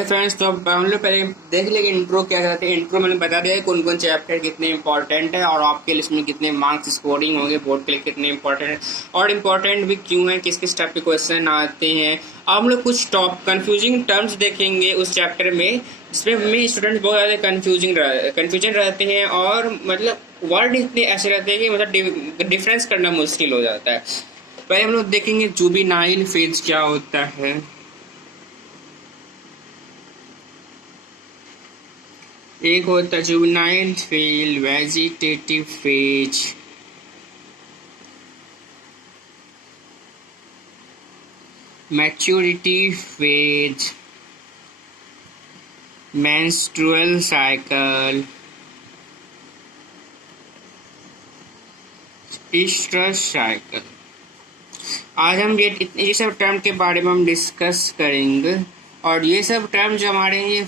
Friends, तो अब हम लोग पहले देख लेंगे इंट्रो क्या करते हैं। इंट्रो मैंने बता दिया है कौन कौन चैप्टर कितने इंपॉर्टेंट है और आपके लिए इसमें कितने मार्क्स स्कोरिंग होंगे, बोर्ड के लिए कितने इंपॉर्टेंट है और इम्पोर्टेंट भी क्यों है, किस किस टाइप के क्वेश्चन आते हैं। अब हम लोग कुछ टॉप कंफ्यूजिंग टर्म्स देखेंगे उस चैप्टर में, जिसमें स्टूडेंट्स बहुत ज़्यादा कन्फ्यूजन रहते हैं और मतलब वर्ड इतने ऐसे रहते हैं कि मतलब डिफरेंस करना मुश्किल हो जाता है। पहले हम लोग देखेंगे जुवेनाइल फेज क्या होता है। एक होता है juvenile phase, vegetative phase, maturity phase, menstrual cycle, estrous cycle. आज हम ये सब टर्म के बारे में हम डिस्कस करेंगे और ये सब टर्म जो हमारे ये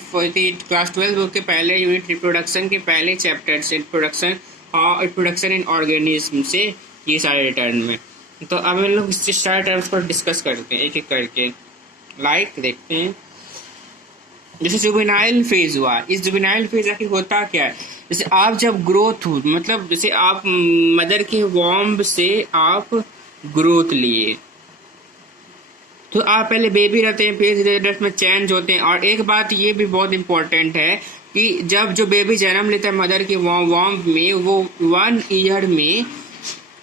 क्लास 12 बुक के पहले यूनिट रिप्रोडक्शन के पहले चैप्टर से रिप्रोडक्शन इन ऑर्गेनिज्म से ये सारे टर्म में। तो अब हम लोग इस सारे टर्म्स को डिस्कस करते हैं एक एक करके। देखते हैं जैसे जुवेनाइल फेज हुआ। इस जुवेनाइल फेज आखिर होता क्या है? जैसे आप जब ग्रोथ हो, मतलब जैसे आप मदर के वॉम्ब से आप ग्रोथ लिए, तो आप पहले बेबी रहते हैं, फिर धीरे धीरे में चेंज होते हैं। और एक बात ये भी बहुत इंपॉर्टेंट है कि जब जो बेबी जन्म लेता है मदर के वॉम्ब में, वो 1 ईयर में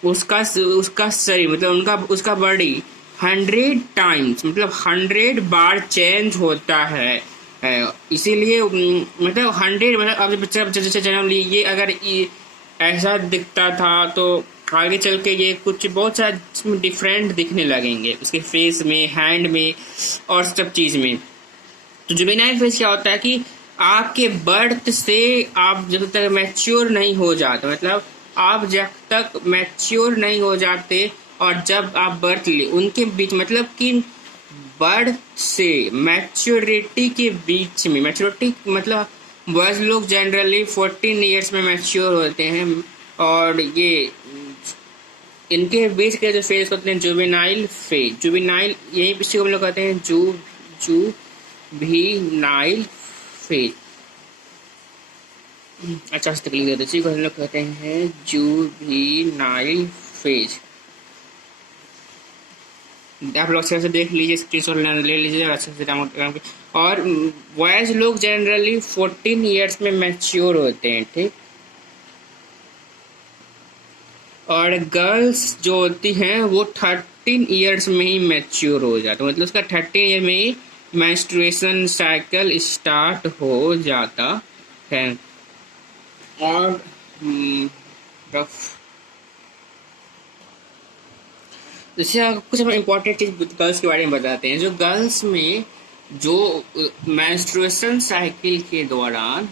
उसका शरीर मतलब उसका बॉडी 100 टाइम्स मतलब 100 बार चेंज होता है। इसीलिए मतलब 100 मतलब अब बच्चा जैसे जन्म लिए, ये अगर ऐसा दिखता था तो आगे चल के ये कुछ बहुत सारे डिफरेंट दिखने लगेंगे उसके फेस में, हैंड में और सब चीज़ में। तो जुवेनाइल फेज क्या होता है कि आपके बर्थ से आप जब तक मैच्योर नहीं हो जाते, मतलब आप जब तक मैच्योर नहीं हो जाते और जब आप बर्थ ले उनके बीच, मतलब कि बर्थ से मैच्योरिटी के बीच में, मैच्योरिटी मतलब बॉयज लोग जनरली 14 ईयर्स में मैच्योर होते हैं और ये इनके बीच के जो फेज होते हैं जुवेनाइल फेज। जुवेनाइल यही पीछे हम लोग कहते हैं जुवेनाइल फेज। अच्छा से तकलीफ देते हैं, हम लोग कहते हैं जुवेनाइल फेज। आप लोग अच्छे से देख लीजिए, स्क्रीनशॉट ले लीजिए अच्छे से। और बॉयज लोग जनरली 14 ईयर्स में मैच्योर होते हैं, ठीक। और गर्ल्स जो होती हैं वो 13 ईयर्स में ही मैच्योर हो जाता है, मतलब उसका 13 ईयर में ही मेंस्ट्रुएशन साइकिल स्टार्ट हो जाता है। और जैसे कुछ हम इम्पोर्टेंट चीज गर्ल्स के बारे में बताते हैं। जो गर्ल्स में जो मेंस्ट्रुएशन साइकिल के दौरान,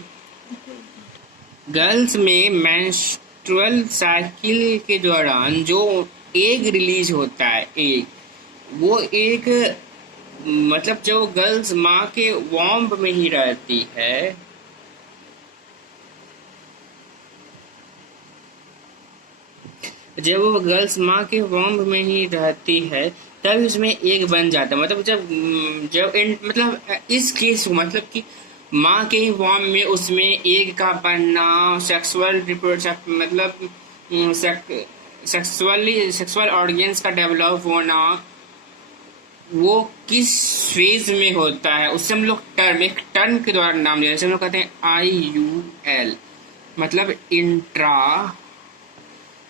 गर्ल्स में मेंस्ट्रुअल साइकिल के दौरान जो एग रिलीज होता है, वो एक मतलब जो गर्ल्स माँ के वॉम्ब में ही रहती है, जब वो गर्ल्स माँ के वॉम्ब में ही रहती है तब उसमें एग बन जाता है। मतलब मतलब इस केस मतलब कि माँ के ही वॉम्ब में उसमें एग का बनना, सेक्सुअल मतलब सेक्सुअल ऑर्गन्स का डेवलप होना, वो किस फेज में होता है उससे हम लोग एक टर्म के द्वारा नाम लिया, जैसे हम लोग कहते हैं IUL, मतलब इंट्रा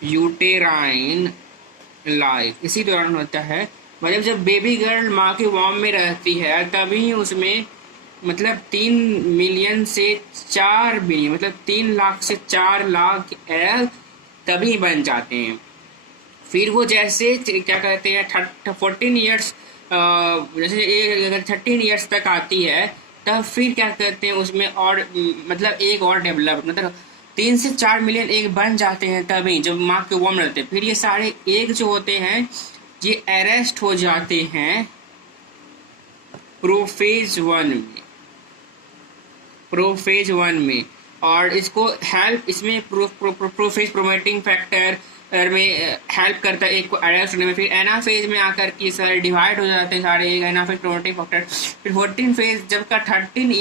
यूटेराइन लाइफ। इसी दौरान होता है, मतलब जब बेबी गर्ल माँ के वॉर्म में रहती है तभी उसमें मतलब 3 मिलियन से 4 बिलियन मतलब 3 लाख से 4 लाख एग तभी बन जाते हैं। फिर वो जैसे क्या कहते हैं 14 ईयर्स, जैसे अगर 13 ईयर्स तक आती है तब फिर क्या कहते हैं उसमें और मतलब एक और डेवलप, मतलब 3 से 4 मिलियन एग बन जाते हैं तभी जब माँ के वॉर्म रहते हैं। फिर ये सारे एग जो होते हैं ये अरेस्ट हो जाते हैं प्रोफेज 1 में और इसको हेल्प इसमें प्रोफेज प्रोमोटिंग फैक्टर, में हेल्प करता है एक को एडल्ट होने में। फिर एनाफेज में आकर के सारे डिवाइड हो जाते हैं सारे एनाफेज प्रोमोटिंग फैक्टर। फिर 14 फेज जब का 13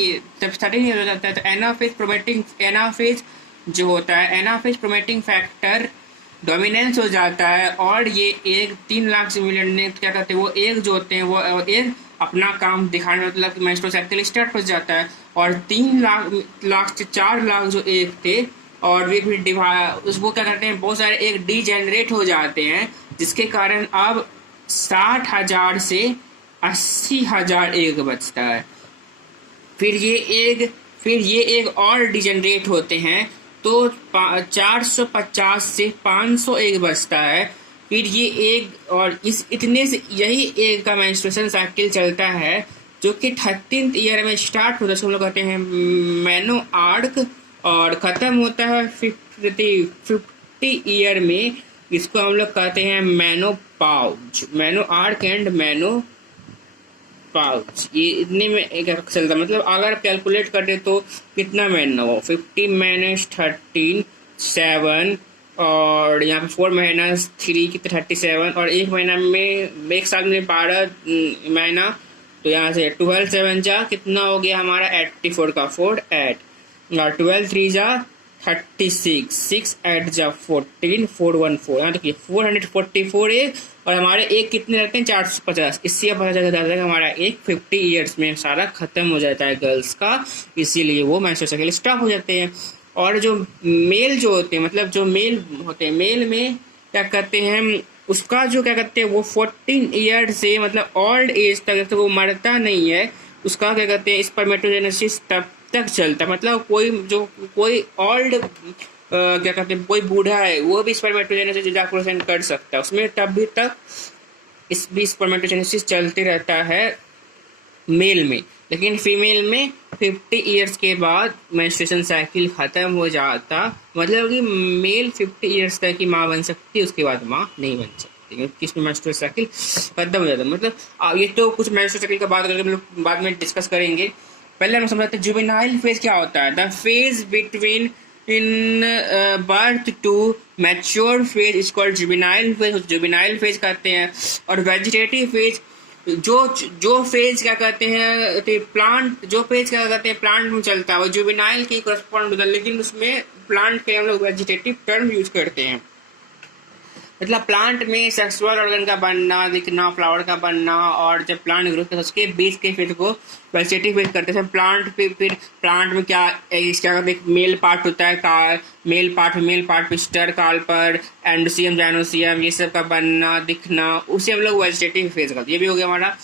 ईयर हो जाता है तो एनाफेज जो होता है एनाफेज प्रोमोटिंग फैक्टर डोमिनेंस हो जाता है, और ये एक 3 लाख से मिलियन ने क्या कहते हैं वो एक जो होते हैं वो एक अपना काम दिखाने मतलब मेंस्ट्रुअल साइकिल स्टार्ट हो जाता है। और 3 लाख से 4 लाख जो एक थे और वे फिर उसको क्या करते हैं बहुत सारे एक डीजेनरेट हो जाते हैं, जिसके कारण अब 60,000 से 80,000 एक बचता है। फिर ये एक और डिजेनरेट होते हैं तो 450 से 500 एक बचता है। फिर ये एक और इस इतने से यही एक का मेंस्ट्रुएशन साइकिल चलता है जो कि 13th ईयर में स्टार्ट होता है, हम लोग कहते हैं मैनो आर्क, और ख़त्म होता है 50 ईयर में। इसको हम लोग कहते हैं मैनो पाउच, मैनो आर्क एंड मैनो पाउच। ये इतने में एक चलता मतलब अगर कैलकुलेट करें तो कितना महीना हो 50 माइनस 13 7 और यहाँ पे 4 माइनस 3 कितना 37 और एक महीना में एक साल में 12 महीना, तो यहाँ से 12 7 जा कितना हो गया हमारा 84 का 4 8 और 12 3 जा 36 6 8 जा 14 4 1 4 यहाँ देखिए 444 है और हमारे एक कितने रहते हैं 450। इससे पता चल जाता है कि हमारा एक 50 ईयर्स में सारा खत्म हो जाता है गर्ल्स का, इसीलिए वो मेंस्ट्रुअल साइकिल स्टॉप हो जाते हैं। और जो मेल जो होते हैं मतलब जो मेल होते हैं मेल में क्या कहते हैं उसका जो क्या कहते हैं वो 14 ईयर से मतलब ओल्ड एज तक तो वो मरता नहीं है, उसका क्या कहते हैं स्पर्मेटोजेनेसिस तब तक चलता है। मतलब कोई ओल्ड क्या कहते हैं कोई बूढ़ा है वो भी स्पर्मेटोजेनेसिस इजाकुलेशन कर सकता है, उसमें तब भी तक इस भी स्पर्मेटोजेनेसिस चलते रहता है मेल में। लेकिन फीमेल में 50 ईयर्स के बाद मेंस्ट्रुएशन साइकिल खत्म हो जाता, मतलब कि मेल 50 ईयर्स तक की माँ बन सकती है, उसके बाद माँ नहीं बन सकती क्योंकि इसमें मेंस्ट्रुअल साइकिल खत्म हो जाता है। मतलब ये तो कुछ मेंस्ट्रुअल साइकिल का बात करके हम लोग बाद में डिस्कस करेंगे। पहले हम समझते हैं जुवेनाइल फेज क्या होता है। The phase between in birth to mature phase is called juvenile phase, juvenile phase कहते हैं। और वेजिटेटिव फेज जो फेज क्या कहते हैं प्लांट, जो फेज क्या कहते हैं प्लांट में चलता है वो जुवेनाइल की करस्पॉन्ड होता है, लेकिन उसमें प्लांट के हम लोग वेजिटेटिव टर्म यूज करते हैं। मतलब प्लांट में सेक्सुअल ऑर्गन का बनना दिखना फ्लावर का बनना और जब प्लांट ग्रोथ करता है उसके बीच के फेज को वेजिटेटिव फेज करते हैं। प्लांट पे फिर प्लांट में क्या कहते हैं मेल पार्ट होता है मेल पार्ट पिस्टर कार्पर एंडोसियम जाइनोसियम ये सब का बनना दिखना, उसे हम लोग वेजिटेटिव फेज करते हैं। ये भी हो गया हमारा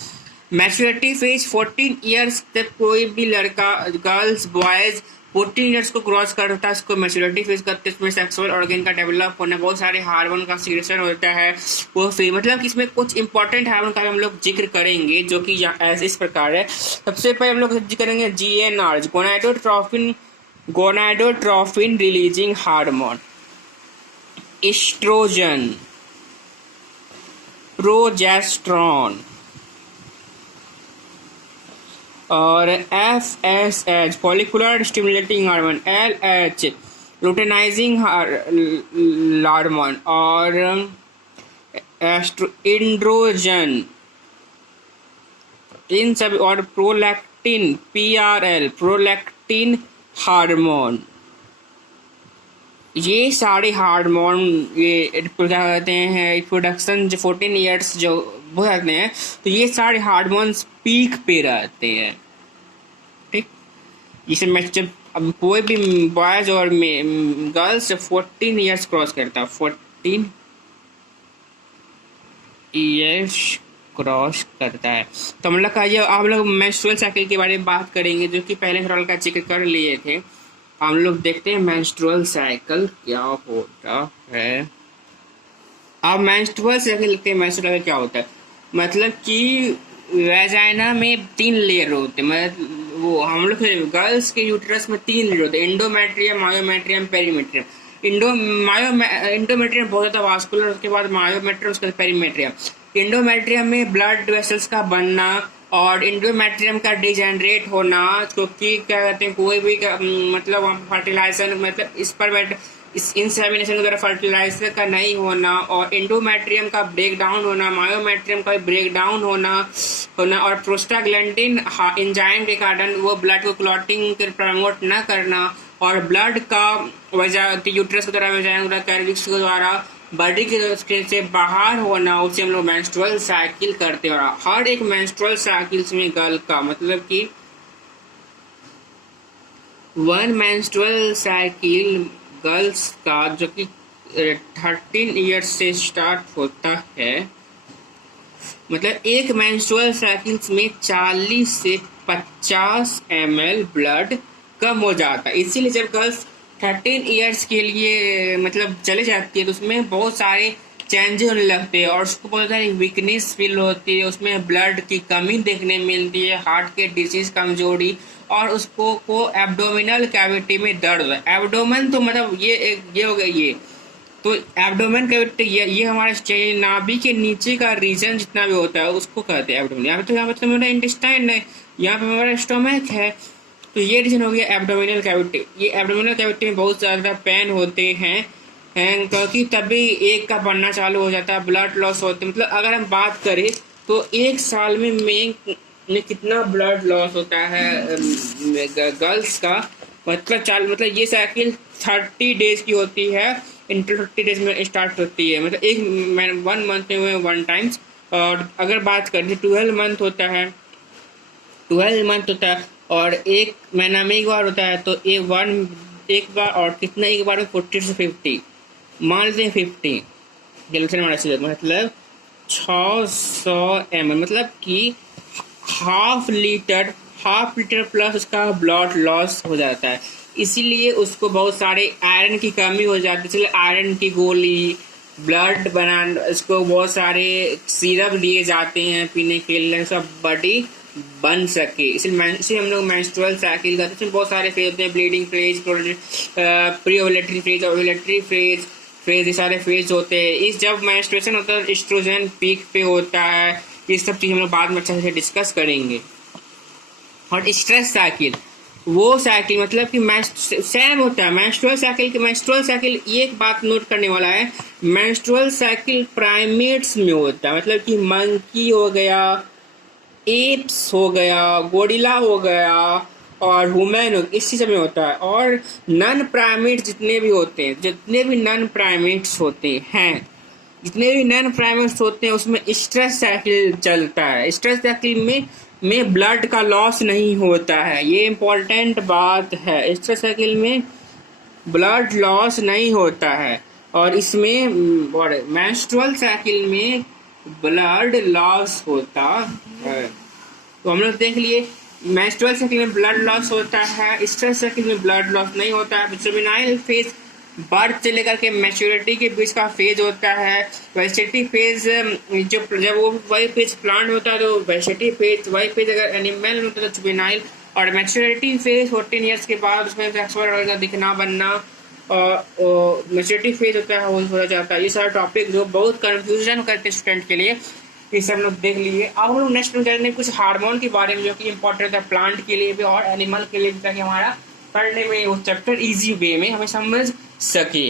मैच्योरिटी फेज। 14 ईयर्स तक कोई भी लड़का गर्ल्स बॉयज 14 ईयर्स को क्रॉस करता है इसको मैच्योरिटी फेज करते हैं। इसमें सेक्सुअल ऑर्गन का डेवलप होना, बहुत सारे हार्मोन का सीक्रेशन होता है वो फिर मतलब कि इसमें कुछ इंपॉर्टेंट हार्मोन का हम लोग जिक्र करेंगे जो कि इस प्रकार है। सबसे पहले हम लोग जिक्र करेंगे GnRH gonadotropin releasing hormone, estrogen, progesterone और FSH follicular stimulating hormone, LH luteinizing hormone और एंड्रोजन इन सब और प्रोलैक्टिन PRL प्रोलैक्टिन हार्मोन। ये सारे हार्मोन ये क्या कहते हैं प्रोडक्शन जो 14 ईयर्स जो हो जाते हैं तो ये सारे हार्मोन्स पीक पे रहते हैं। ठीक, इसे मैं जब अब कोई भी बॉयज और गर्ल्स 14 ईयर्स क्रॉस करता है 14 ईयर्स क्रॉस करता है तो हम लोग का ये आप लोग मेंस्ट्रुअल साइकिल के बारे में बात करेंगे जो कि पहले थोड़ा का जिक्र कर लिए थे। हम लोग देखते हैं मेंस्ट्रुअल साइकिल क्या होता है। अब मेंस्ट्रुअल साइकिल लिखते हैं मेंस्ट्रुअल साइकिल क्या होता है मतलब कि वेजाइना में 3 लेयर होते हैं, मतलब वो हम लोग गर्ल्स के यूट्रस में 3 लेयर होते हैं इंडोमेट्रियम मायोमेट्रियम पेरीमेट्रियम। इंडोमेट्रियम बहुत ज़्यादा वास्कुलर, उसके बाद मायोमेट्रियम उसके बाद पेरीमेट्रियम। इंडोमेट्रियम में ब्लड वेसल्स का बनना और इंडोमेट्रियम का डिजेनरेट होना क्योंकि क्या कहते हैं कोई भी मतलब फर्टिलाइजेशन मतलब इस इंसेमिनेशन के द्वारा फर्टिलाइजर का नहीं होना और एंडोमेट्रियम का ब्रेक डाउन होना, मायोमेट्रियम का ब्रेक डाउन होना और प्रोस्टाग्लैंडिन एंजाइम के कारण वो ब्लड को क्लॉटिंग प्रमोट न करना और ब्लड का वजह यूट्रस के द्वारा वजाइना कैर्विक्स के द्वारा बॉडी के से बाहर होना, उसे हम लोग मेंस्ट्रुअल साइकिल करते हैं। और हर एक मेंस्ट्रुअल साइकिल्स में गर्ल का मतलब कि वन मेंस्ट्रुअल साइकिल गर्ल्स का जो कि 13 ईयर्स से स्टार्ट होता है, मतलब एक मेंस्ट्रुअल साइकिल्स में 40 से 50 ml ब्लड कम हो जाता है। इसीलिए जब गर्ल्स 13 ईयर्स के लिए मतलब चले जाती है तो उसमें बहुत सारे चेंजेस होने लगते हैं और उसको बहुत सारी वीकनेस फील होती है, उसमें ब्लड की कमी देखने मिलती है, हार्ट के डिजीज, कमजोरी और उसको को एब्डोमिनल कैविटी में दर्द। एब्डोमेन तो मतलब ये हो गया ये तो एब्डोमेन कैविटी ये हमारे नाभि के नीचे का रीजन जितना भी होता है उसको कहते हैं एब्डोमेन। यहाँ पे तो मेरा इंटेस्टाइन है, यहाँ पे हमारा स्टोमक है, तो ये रीजन हो गया एब्डोमिनल कैविटी। ये एब्डोमिनल कैविटी में बहुत ज़्यादा पेन होते हैं क्योंकि तभी एक का बनना चालू हो जाता है, ब्लड लॉस होते हैं। मतलब अगर हम बात करें तो एक साल में कितना ब्लड लॉस होता है गर्ल्स का, मतलब ये साइकिल 30 डेज की होती है, इंटर 30 डेज में स्टार्ट होती है, मतलब एक 1 मंथ में 1 टाइम्स। और अगर बात करें 12 मंथ होता है, 12 मंथ होता है और एक महीना में एक बार होता है, तो एक बार और कितना एक बार में 40 से 50 मान लेते हैं 50 मतलब 600 ml, मतलब कि हाफ लीटर प्लस उसका ब्लड लॉस हो जाता है। इसीलिए उसको बहुत सारे आयरन की कमी हो जाती है, इसलिए आयरन की गोली, ब्लड बनाना, इसको बहुत सारे सिरप दिए जाते हैं पीने के लिए, सब बॉडी बन सके। इसलिए हम लोग मेंस्ट्रुअल साइकिल करते हैं। इसमें बहुत सारे फेज होते हैं, bleeding phase, pre ovulatory phase, ovulatory phase, ये सारे फेज होते हैं। इस जब मेंस्ट्रुएशन होता है एस्ट्रोजन पीक पे होता है, ये सब चीज़ हम लोग बाद में अच्छे से डिस्कस करेंगे। और स्ट्रेस साइकिल वो साइकिल मतलब कि सेम होता है मेंस्ट्रुअल साइकिल एक बात नोट करने वाला है, मेंस्ट्रुअल साइकिल प्राइमेट्स में होता है, मतलब कि मंकी हो गया, एप्स हो गया, गोरिल्ला हो गया और ह्यूमन इस चीज़ में होता है। और नन प्राइमेट्स जितने भी नन प्राइमेट्स होते हैं उसमें स्ट्रेस साइकिल चलता है। स्ट्रेस साइकिल में ब्लड का लॉस नहीं होता है, ये इम्पोर्टेंट बात है। स्ट्रेस साइकिल में ब्लड लॉस नहीं होता है और इसमें मेंस्ट्रुअल साइकिल में ब्लड लॉस होता है। तो हम लोग देख लिए मेंस्ट्रुअल साइकिल में ब्लड लॉस होता है, स्ट्रेस साइकिल में ब्लड लॉस नहीं होता है। जुवेनाइल फेज बर्थ से लेकर के मैच्योरिटी के बीच का फेज होता है। वेजिटेटिव फेज जब वो वही फेज प्लांट होता है तो वेजिटेटिव फेज, वही फेज अगर एनिमल होता है तो जुवेनाइल। और मैच्योरिटी फेज 14 ईयर्स के बाद उसमें सेक्सुअल का दिखना बनना और मैच्योरिटी फेज होता है वो हो जाता है। ये सारा टॉपिक जो बहुत कन्फ्यूजन करते हैं स्टूडेंट के लिए, ये सब लोग देख लिए। अब हम लोग नेक्स्ट में जानेंगे कुछ हार्मोन के बारे में जो कि इंपॉर्टेंट है प्लांट के लिए भी और एनिमल के लिए भी, ताकि हमारा पढ़ने में वो चैप्टर इजी वे में हमें समझ सके।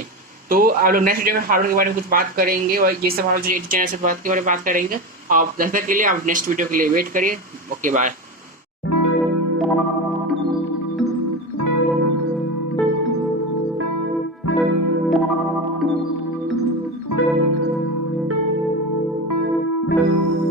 तो आप लोग नेक्स्ट वीडियो में हार्मोन के बारे में कुछ बात करेंगे और ये सब हम लोग चैनल से बात के बारे में बात करेंगे। आप जब तक के लिए आप नेक्स्ट वीडियो के लिए वेट करिए। Okay bye. Thank you.